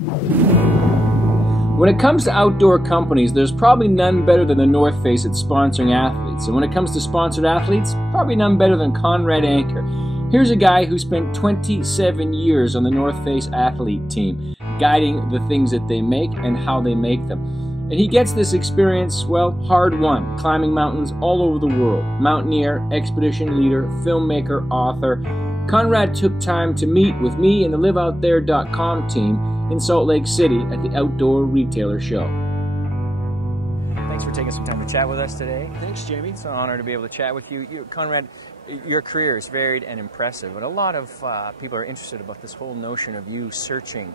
When it comes to outdoor companies, there's probably none better than the North Face at sponsoring athletes. And when it comes to sponsored athletes, probably none better than Conrad Anker. Here's a guy who spent 27 years on the North Face athlete team, guiding the things that they make and how they make them. And he gets this experience, well, hard-won, climbing mountains all over the world. Mountaineer, expedition leader, filmmaker, author. Conrad took time to meet with me and the LiveOutThere.com team in Salt Lake City at the Outdoor Retailer Show. Thanks for taking some time to chat with us today. Thanks, Jamie. It's an honor to be able to chat with you. Conrad, your career is varied and impressive, and a lot of people are interested about this whole notion of you searching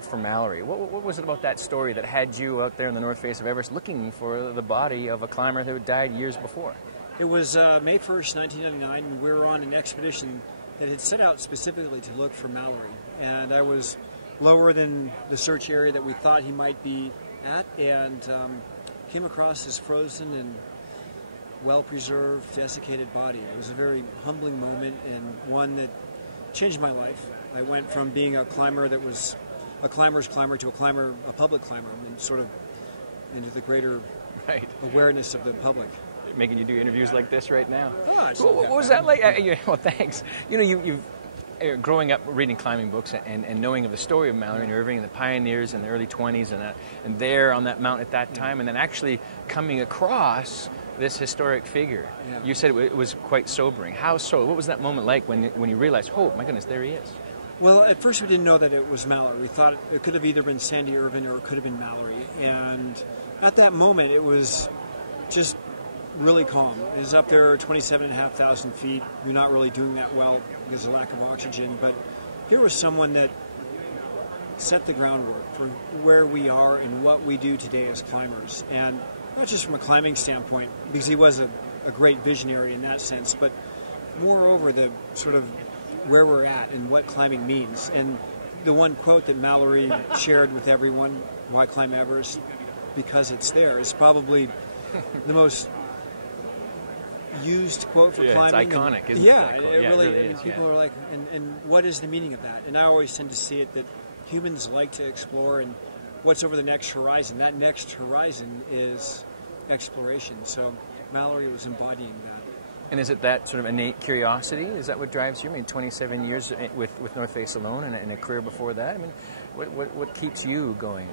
for Mallory. What was it about that story that had you out there in the North Face of Everest looking for the body of a climber who had died years before? It was May 1st, 1999, and we were on an expedition that had set out specifically to look for Mallory. And I was lower than the search area that we thought he might be at, and came across his frozen and well-preserved, desiccated body. It was a very humbling moment, and one that changed my life. I went from being a climber that was a climber's climber to a public climber, and sort of into the greater awareness of the public. Making you do interviews like this right now. Oh, what was that like? Well, thanks. You know, you've growing up reading climbing books and knowing of the story of Mallory and Irving and the pioneers in the early 20s and there on that mountain at that time, and then actually coming across this historic figure. Yeah. You said it was quite sobering. How so? What was that moment like when you realized, oh my goodness, there he is? Well, at first we didn't know that it was Mallory. We thought it could have either been Sandy Irvin or it could have been Mallory. And at that moment it was just really calm. It was up there 27,500 feet. We're not really doing that well because of lack of oxygen, but here was someone that set the groundwork for where we are and what we do today as climbers. And not just from a climbing standpoint, because he was a great visionary in that sense, but moreover the sort of where we're at and what climbing means. And the one quote that Mallory shared with everyone, "Why climb Everest? Because it's there," is probably the most used quote for climbing. It's iconic, isn't it? It really is, people are like, and what is the meaning of that? And I always tend to see it that humans like to explore, and what's over the next horizon? That next horizon is exploration. So Mallory was embodying that. And is it that sort of innate curiosity? Is that what drives you? I mean, 27 years with North Face alone and a career before that. I mean, what keeps you going?